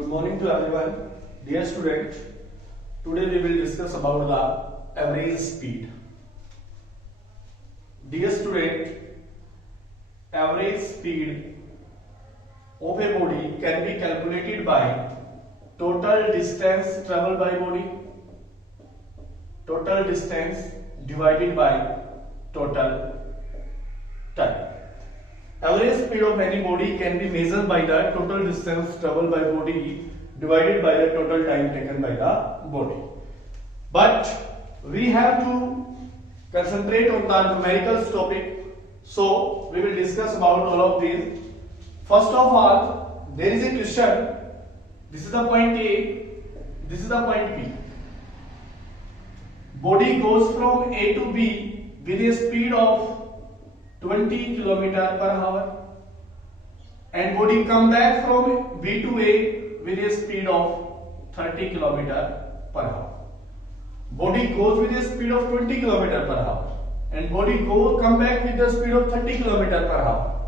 Good morning to everyone. Dear student, today we will discuss about the average speed. Dear student, average speed of a body can be calculated by total distance traveled by body, total distance divided by total time. Average speed of any body can be measured by the total distance traveled by body divided by the total time taken by the body. But we have to concentrate on the numerical topic, so we will discuss about all of these. First of all, there is a question. This is the point A, this is the point B. Body goes from A to B with a speed of 20 km per hour, and body come back from B to A with a speed of 30 km per hour. Body goes with a speed of 20 km per hour, and body come back with the speed of 30 km per hour.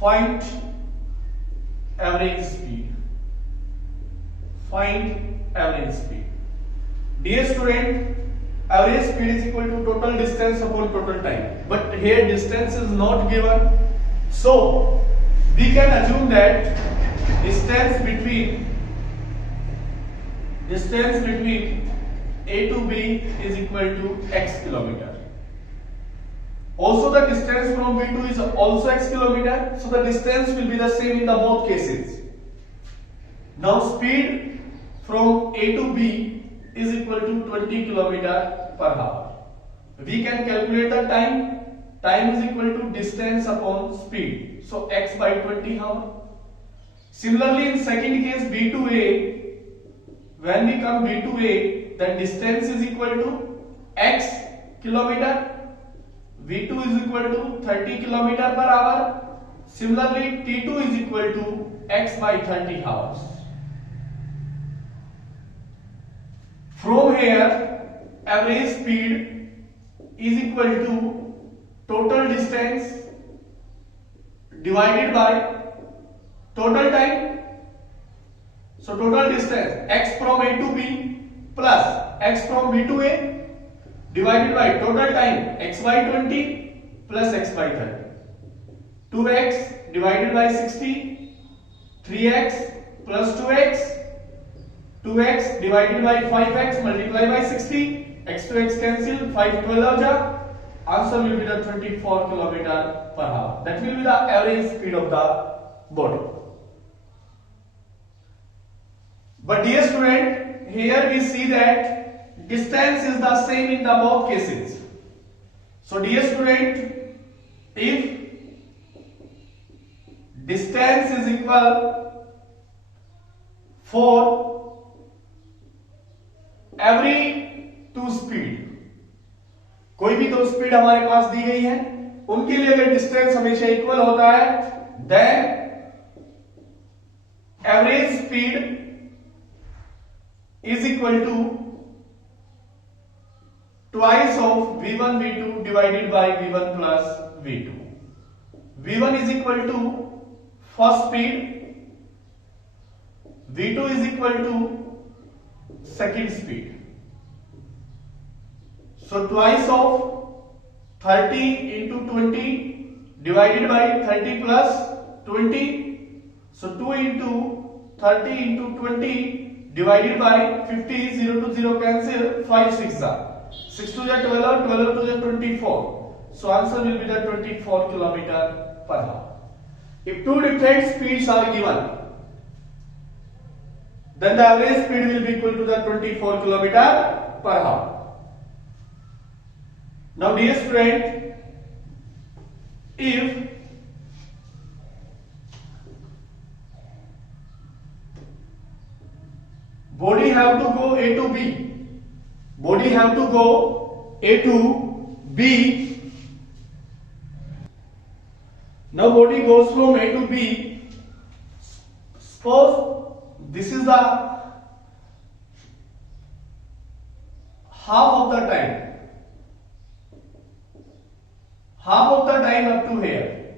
Find average speed. Find average speed. Dear student, average speed is equal to total distance upon total time. But here distance is not given. So we can assume that distance between A to B is equal to x kilometer. Also the distance from B to is also x kilometer. So the distance will be the same in the both cases. Now speed from A to B is equal to 20 km per hour. We can calculate the time. Time is equal to distance upon speed. So x by 20 hour. Similarly, in second case B to A, when we come B to A, the distance is equal to x kilometer. V2 is equal to 30 km per hour. Similarly, T2 is equal to x by 30 hours. From here, average speed is equal to total distance divided by total time. So total distance x from A to B plus x from B to A divided by total time x by 20 plus x by 30. 2x divided by 60, 3x plus 2x, 2x divided by 5x multiplied by 60, x to x cancel, 5 12 ja. Answer will be the 24 km per hour. That will be the average speed of the body. But dear student, here we see that distance is the same in the both cases. So dear student, if distance is equal for every two speed, कोई भी दो speed हमारे पास दी गई है, उनके लिए अगर distance हमेशा इक्वल होता है, then average speed is equal to twice of v1 v2 divided by v1 plus v2. v1 is equal to first speed, v2 is equal to second speed. So twice of 30 into 20 divided by 30 plus 20. So 2 into 30 into 20 divided by 50, 0 to 0 cancel, 5 6 are 6 to the 12, 12 to the 24. So answer will be the 24 km per hour. If two different speeds are given, then the average speed will be equal to the 24 km per hour. Now dear student, if body have to go A to B, body have to go A to B. Now body goes from A to B. Suppose this is the half of the time. Half of the time up to here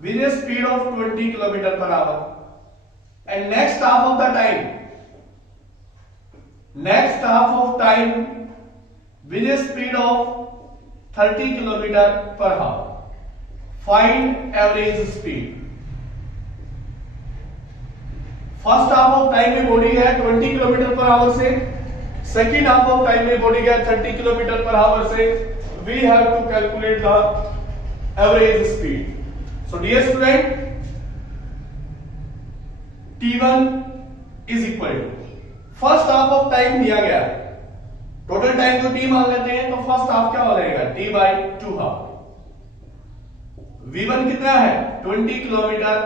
with a speed of 20 km per hour. and next half of time with a speed of 30 km per hour. Find average speed. First half of time में body गया 20 kilometre per hour से, second half of time में body गया 30 kilometre per hour से. We have to calculate the average speed. So dear student, T1 is equal to first half of time दिया गया, total time को T मान लेते हैं, तो फर्स्ट हाफ क्या हो जाएगा T बाई 2 हाफ. V1 कितना है 20 kilometre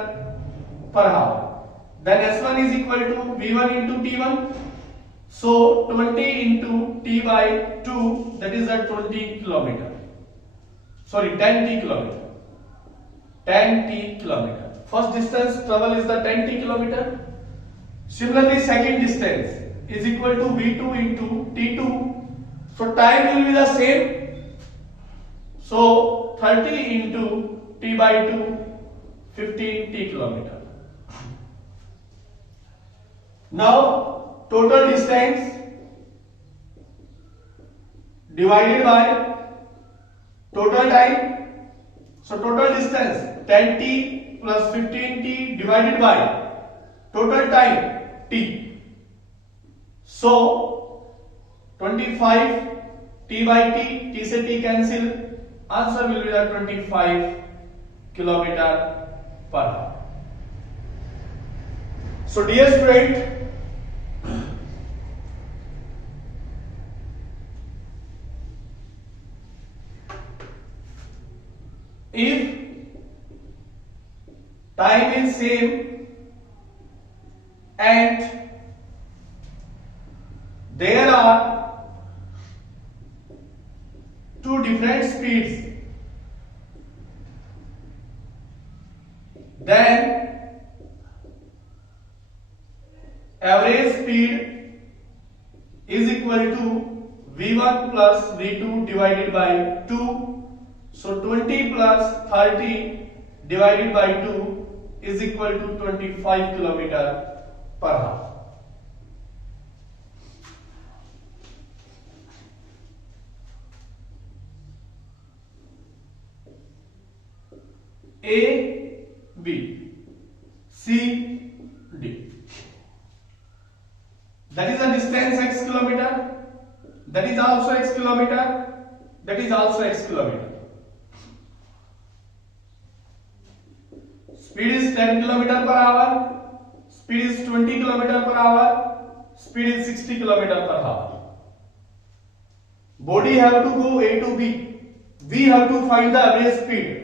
per our. Then S1 is equal to V1 into T1. So 20 into T by 2, that is at 20 kilometer. Sorry, 10 T kilometer. 10 T kilometer. First distance travel is the 10 T kilometer. Similarly, second distance is equal to V2 into T2. So time will be the same. So 30 into T by 2, 15 T kilometer. Now total distance divided by total time. So total distance 10t plus 15t divided by total time t. So 25 t by t से t cancel. Answer will be the 25 kilometer per hour. So dear student, if time is same and there are two different speeds, then average speed is equal to V1 plus V2 divided by 2. So 20 plus 30 divided by 2 is equal to 25 kilometer per hour. A, B, C, D. That is a distance x kilometer. That is also x kilometer. That is also x kilometer. Speed is 10 km per hour. Speed is 20 km per hour. Speed is 60 km per hour. Body have to go A to B. We have to find the average speed.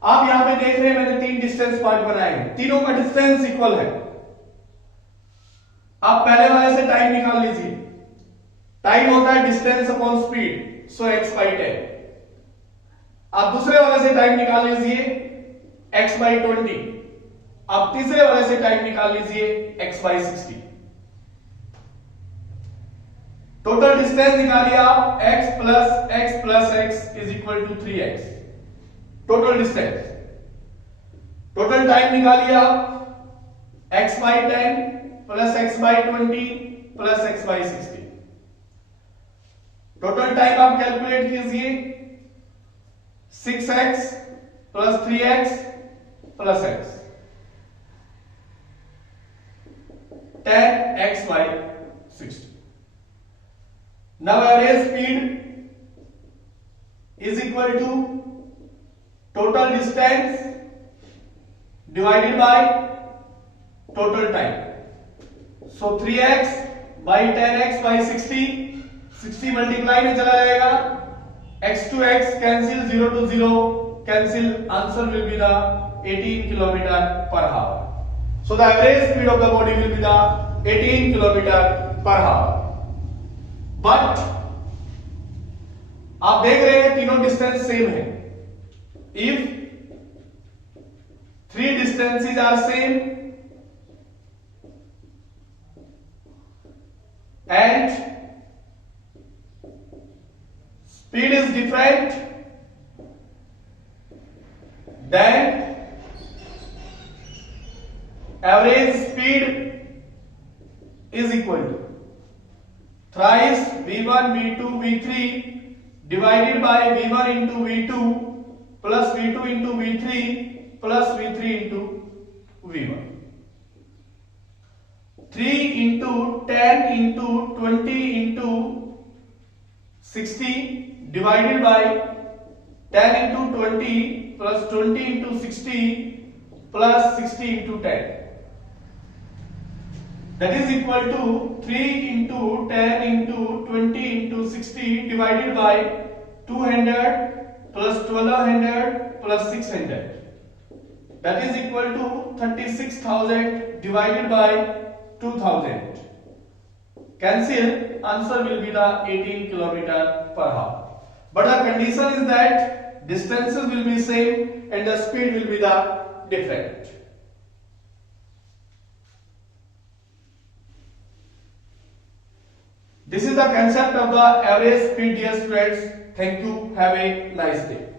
आप यहां पे देख रहे हैं मैंने तीन distance part बनाए हैं, तीनों का डिस्टेंस इक्वल है. आप पहले वाले से टाइम निकाल लीजिए. टाइम होता है distance upon speed, so x by 10. आप दूसरे वाले से टाइम निकाल लीजिए x बाई 20. आप तीसरे वाले से टाइम निकाल लीजिए x बाई 60. टोटल डिस्टेंस निकालिए आप x plus x is equal to 3x. Total distance. Total time निकालिए आप x by 10 plus x by 20 plus x by 60. Total time आप कैलकुलेट कीजिए 6x plus 3x plus x, 10x by 60. Now average speed is equal to total distance divided by total time. So 3x by 10x by 60, 60 multiply में चला जाएगा, x to x cancel, 0 to 0 cancel, answer will be the 18 km per hour. So the average speed of the body will be the 18 km per hour. But आप देख रहे हैं तीनों distance same है. If three distances are same and speed is different, then average speed is equal to thrice V1, V2, V3 divided by V1 into V2 plus V2 into V3 plus V3 into V1. 3 into 10 into 20 into 60 divided by 10 into 20 plus 20 into 60 plus 60 into 10. That is equal to 3 into 10 into 20 into 60 divided by 200 plus 1200 plus 600. That is equal to 36,000 divided by 2000. Cancel, answer will be the 18 km per hour. But the condition is that distances will be same and the speed will be the different. This is the concept of the average speed, dear students. Thank you. Have a nice day.